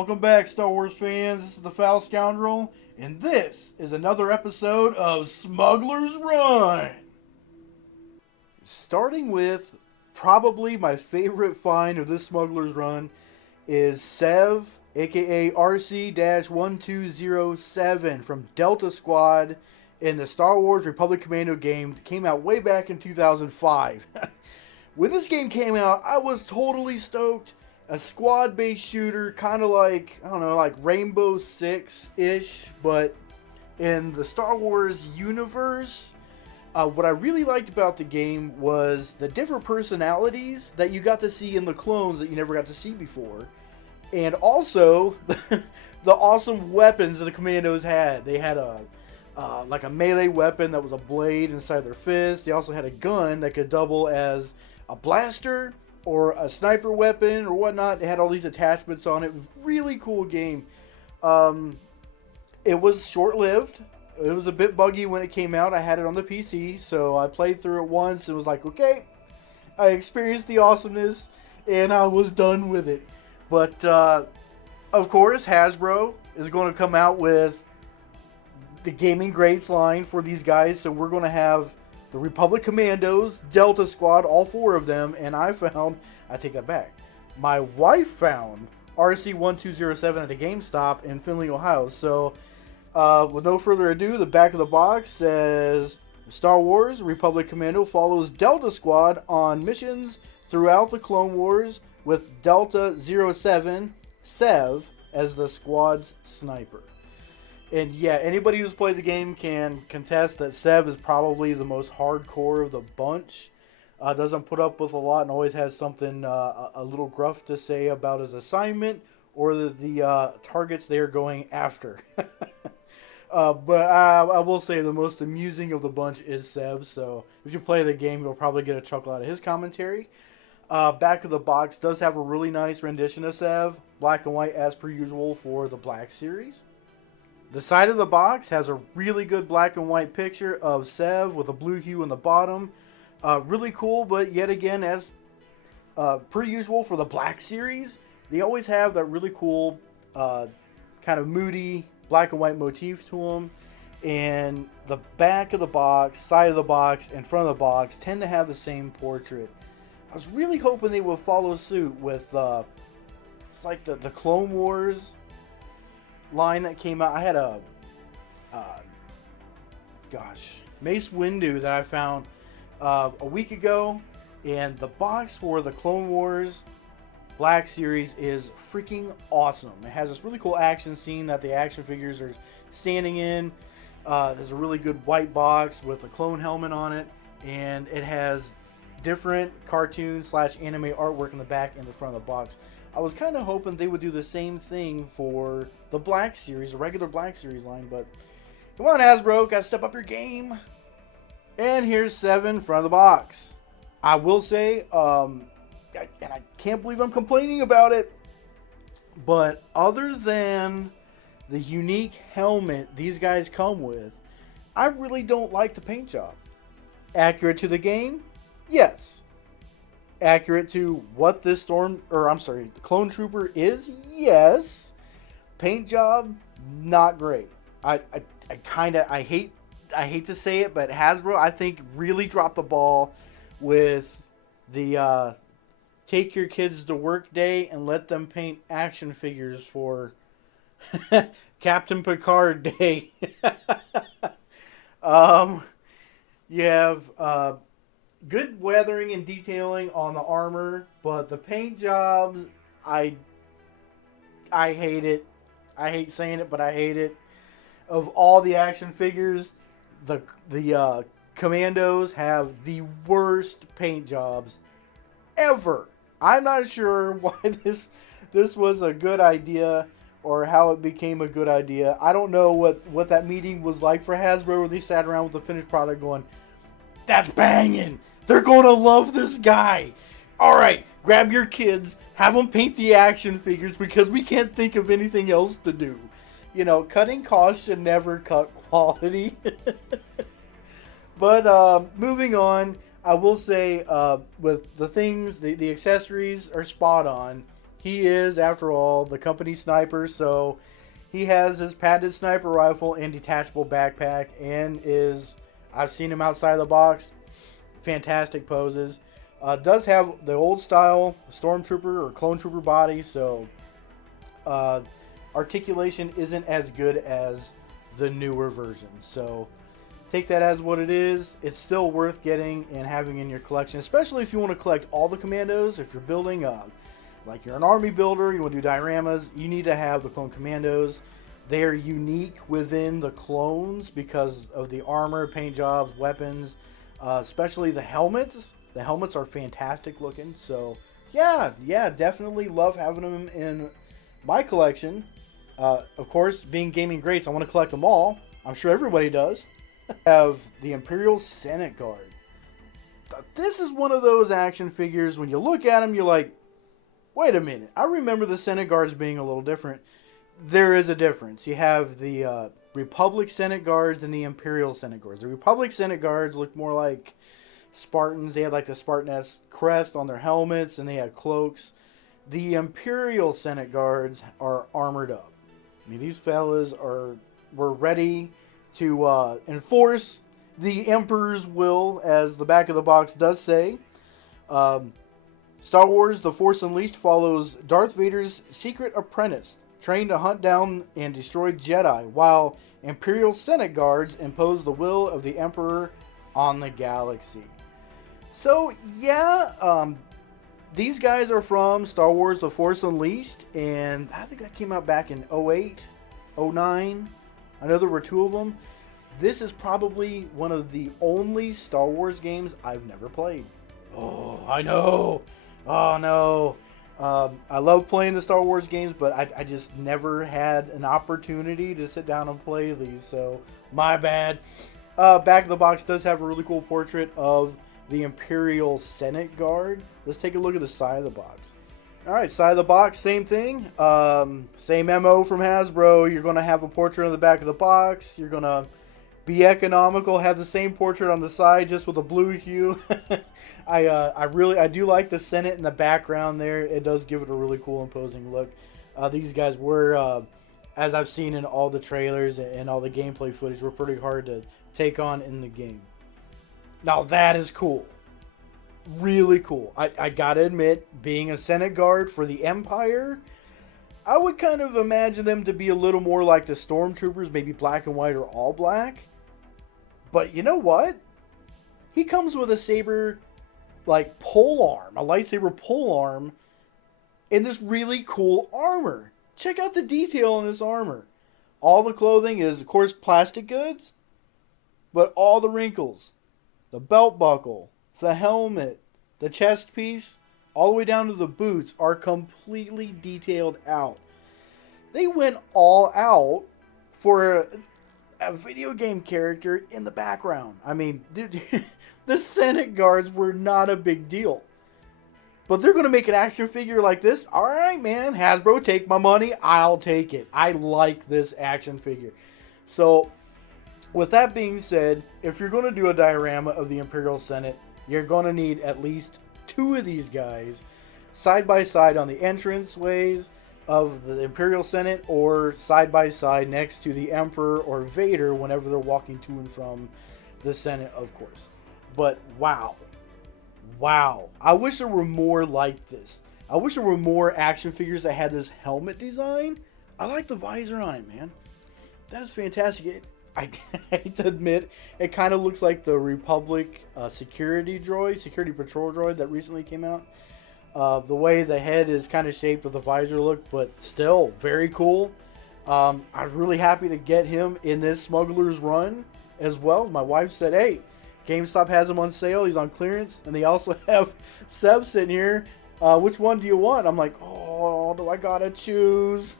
Welcome back, Star Wars fans. This is the Foul Scoundrel, and this is another episode of Smugglers Run. Starting with probably my favorite find of this Smugglers Run is Sev, aka RC-1207 from Delta Squad in the Star Wars Republic Commando game that came out way back in 2005. When this game came out, I was totally stoked. A squad-based shooter, kind of like, I don't know, like Rainbow Six-ish, but in the Star Wars universe. What I really liked about the game was the different personalities that you got to see in the clones that you never got to see before. And also, the awesome weapons that the Commandos had. They had like a melee weapon that was a blade inside their fist. They also had a gun that could double as a blaster or a sniper weapon or whatnot. It had all these attachments on it. It was a really cool game. It was short-lived. It was a bit buggy when it came out. I had it on the PC, so I played through it once and was like, okay, I experienced the awesomeness, and I was done with it. But, of course, Hasbro is going to come out with the Gaming Greats line for these guys, so we're going to have the Republic Commandos, Delta Squad, all four of them, and I take that back. My wife found RC-1207 at a GameStop in Findlay, Ohio. So, with no further ado, the back of the box says, Star Wars Republic Commando follows Delta Squad on missions throughout the Clone Wars with Delta 07, Sev, as the squad's sniper. And yeah, anybody who's played the game can contest that Sev is probably the most hardcore of the bunch. Doesn't put up with a lot and always has something a little gruff to say about his assignment or the targets they are going after. But I will say the most amusing of the bunch is Sev, so if you play the game, you'll probably get a chuckle out of his commentary. Back of the box does have a really nice rendition of Sev, black and white as per usual for the Black Series. The side of the box has a really good black and white picture of Sev with a blue hue in the bottom. Really cool, but yet again, as per usual for the Black Series, they always have that really cool kind of moody black and white motif to them. And the back of the box, side of the box, and front of the box tend to have the same portrait. I was really hoping they would follow suit with it's like the Clone Wars line that came out. I had a Mace Windu that I found a week ago, and the box for the Clone Wars Black Series is freaking awesome. It has this really cool action scene that the action figures are standing in. There's a really good white box with a clone helmet on it, and it has different cartoon / anime artwork in the back and the front of the box. I was kind of hoping they would do the same thing for the Black Series, the regular Black Series line, but come on, Hasbro, gotta step up your game. And here's 7 front of the box. I will say, and I can't believe I'm complaining about it, but other than the unique helmet these guys come with, I really don't like the paint job. Accurate to the game? Yes. Accurate to what this the Clone Trooper is? Yes. Paint job? Not great. I hate to say it, but Hasbro, I think, really dropped the ball with the take your kids to work day and let them paint action figures for Captain Picard Day. You have good weathering and detailing on the armor, but the paint jobs, I hate it. I hate saying it, but I hate it. Of all the action figures, the Commandos have the worst paint jobs ever. I'm not sure why this was a good idea or how it became a good idea. I don't know what that meeting was like for Hasbro, where they sat around with the finished product going, that's banging. They're going to love this guy. All right, grab your kids, have them paint the action figures because we can't think of anything else to do. You know, cutting costs should never cut quality. But moving on, I will say with the things, the accessories are spot on. He is, after all, the company sniper, so he has his patented sniper rifle and detachable backpack, and is, I've seen him outside the box, fantastic poses. Does have the old style stormtrooper or clone trooper body, so uh, articulation isn't as good as the newer versions. So take that as what it is. It's still worth getting and having in your collection, especially if you want to collect all the commandos. If you're building, like you're an army builder, you want to do dioramas, you need to have the clone commandos. They are unique within the clones because of the armor, paint jobs, weapons, especially the helmets. The helmets are fantastic looking. So yeah, definitely love having them in my collection. Of course, being gaming greats, I want to collect them all. I'm sure everybody does. Have the Imperial Senate Guard. This is one of those action figures, when you look at them, you're like, wait a minute. I remember the Senate Guards being a little different. There is a difference. You have the Republic Senate Guards and the Imperial Senate Guards. The Republic Senate Guards look more like Spartans. They had like the Spartan-esque crest on their helmets, and they had cloaks. The Imperial Senate Guards are armored up. I mean, these fellas were ready to enforce the Emperor's will, as the back of the box does say. Star Wars The Force Unleashed follows Darth Vader's secret apprentice, trained to hunt down and destroy Jedi, while Imperial Senate Guards impose the will of the Emperor on the galaxy. So, yeah, these guys are from Star Wars The Force Unleashed, and I think that came out back in 08, 09. I know there were two of them. This is probably one of the only Star Wars games I've never played. Oh, I know. Oh, no. I love playing the Star Wars games, but I just never had an opportunity to sit down and play these, so my bad. Back of the box does have a really cool portrait of the Imperial Senate Guard. Let's take a look at the side of the box. Alright, side of the box, same thing. Same MO from Hasbro. You're going to have a portrait on the back of the box. You're going to be economical, have the same portrait on the side, just with a blue hue. I do like the Senate in the background there. It does give it a really cool, imposing look. These guys were, as I've seen in all the trailers and all the gameplay footage, were pretty hard to take on in the game. Now that is cool. Really cool. I gotta admit, being a Senate Guard for the Empire, I would kind of imagine them to be a little more like the Stormtroopers, maybe black and white or all black. But you know what? He comes with a saber, like, pole arm, a lightsaber pole arm, in this really cool armor. Check out the detail in this armor. All the clothing is, of course, plastic goods, but all the wrinkles, the belt buckle, the helmet, the chest piece, all the way down to the boots are completely detailed out. They went all out for a video game character in the background. I mean, dude, the Senate Guards were not a big deal. But they're going to make an action figure like this. All right, man. Hasbro, take my money. I'll take it. I like this action figure. So, with that being said, if you're going to do a diorama of the Imperial Senate, you're going to need at least two of these guys side by side on the entranceways of the Imperial Senate, or side by side next to the Emperor or Vader whenever they're walking to and from the Senate, of course. But wow. I wish there were more like this. I wish there were more action figures that had this helmet design. I like the visor on it, man. That is fantastic. I hate to admit, it kind of looks like the Republic security patrol droid that recently came out. The way the head is kind of shaped with the visor look, but still very cool. I was really happy to get him in this Smugglers run as well. My wife said, hey, GameStop has him on sale. He's on clearance. And they also have Sev sitting here. Which one do you want? I'm like, oh, do I gotta choose?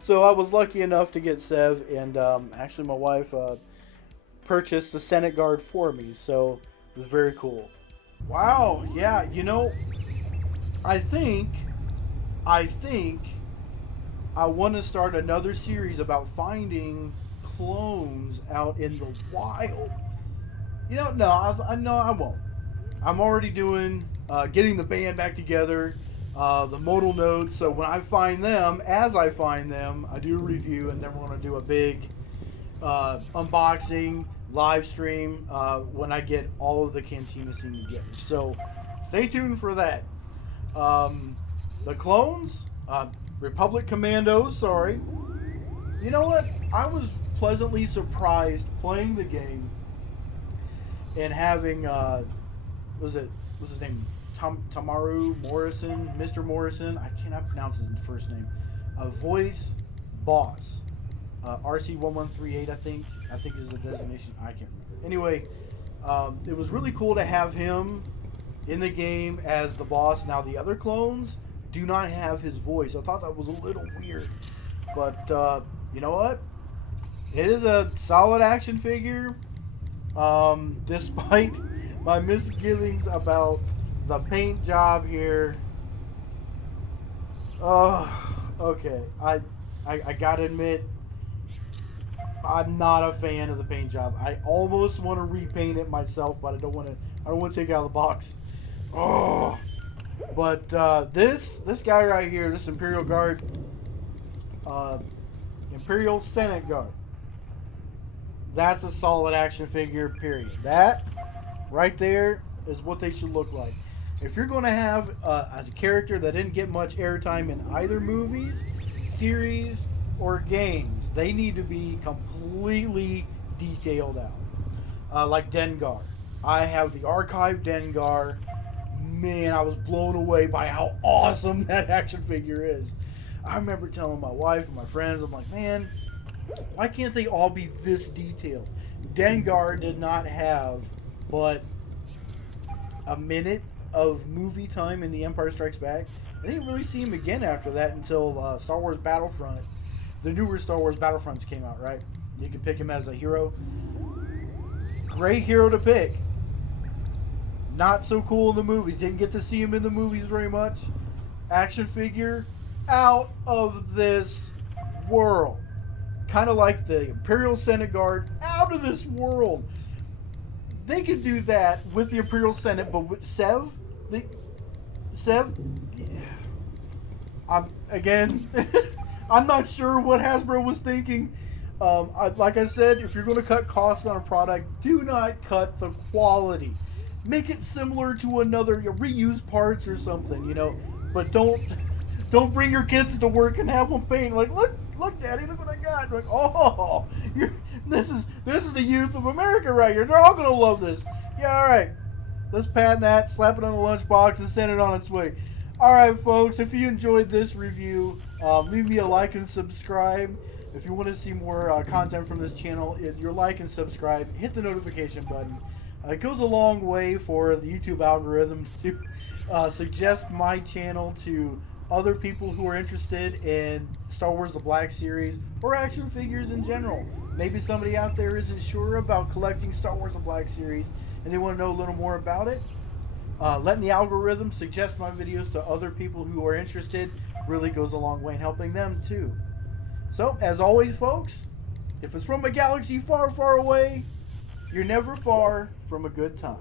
So I was lucky enough to get Sev, and actually my wife purchased the Senate Guard for me, so it was very cool. Wow, yeah, you know, I think I want to start another series about finding clones out in the wild. You know, no, I won't. I'm already doing getting the band back together. the modal nodes. So when I find them, as I find them, I do a review, and then we're going to do a big unboxing live stream when I get all of the Cantina seem to get me. So stay tuned for that. The clones, Republic Commandos, sorry. You know what? I was pleasantly surprised playing the game and having, what's his name? Tamaru Morrison, Mr. Morrison. I cannot pronounce his first name. Voice boss. RC1138, I think is the designation. I can't remember. Anyway, it was really cool to have him in the game as the boss. Now the other clones do not have his voice. I thought that was a little weird, but you know what? It is a solid action figure. Despite my misgivings about the paint job here. Okay. I gotta admit, I'm not a fan of the paint job. I almost want to repaint it myself, but I don't want to take it out of the box. Oh, but this guy right here, this Imperial Guard, Imperial Senate Guard. That's a solid action figure. Period. That right there is what they should look like. If you're going to have a character that didn't get much airtime in either movies, series, or games, they need to be completely detailed out. Like Dengar. I have the archived Dengar. Man, I was blown away by how awesome that action figure is. I remember telling my wife and my friends, I'm like, man, why can't they all be this detailed? Dengar did not have but a minute of movie time in The Empire Strikes Back. I didn't really see him again after that until Star Wars Battlefront. The newer Star Wars Battlefronts came out, right? You can pick him as a hero. Great hero to pick. Not so cool in the movies. Didn't get to see him in the movies very much. Action figure, out of this world. Kind of like the Imperial Senate Guard, out of this world. They could do that with the Imperial Senate, but with Sev, I'm not sure what Hasbro was thinking. Like I said, if you're going to cut costs on a product, do not cut the quality. Make it similar to another, reuse parts or something, But don't bring your kids to work and have them paint. Like, look, Daddy, look what I got. Like, oh, this is the youth of America right here. They're all gonna love this. Yeah, all right. Let's patent that, slap it on the lunchbox, and send it on its way. All right, folks. If you enjoyed this review, leave me a like and subscribe. If you want to see more content from this channel, your like and subscribe. Hit the notification button. It goes a long way for the YouTube algorithm to suggest my channel to other people who are interested in Star Wars The Black Series or action figures in general. Maybe somebody out there isn't sure about collecting Star Wars The Black Series and they want to know a little more about it. Letting the algorithm suggest my videos to other people who are interested really goes a long way in helping them too. So, as always, folks, if it's from a galaxy far, far away, you're never far from a good time.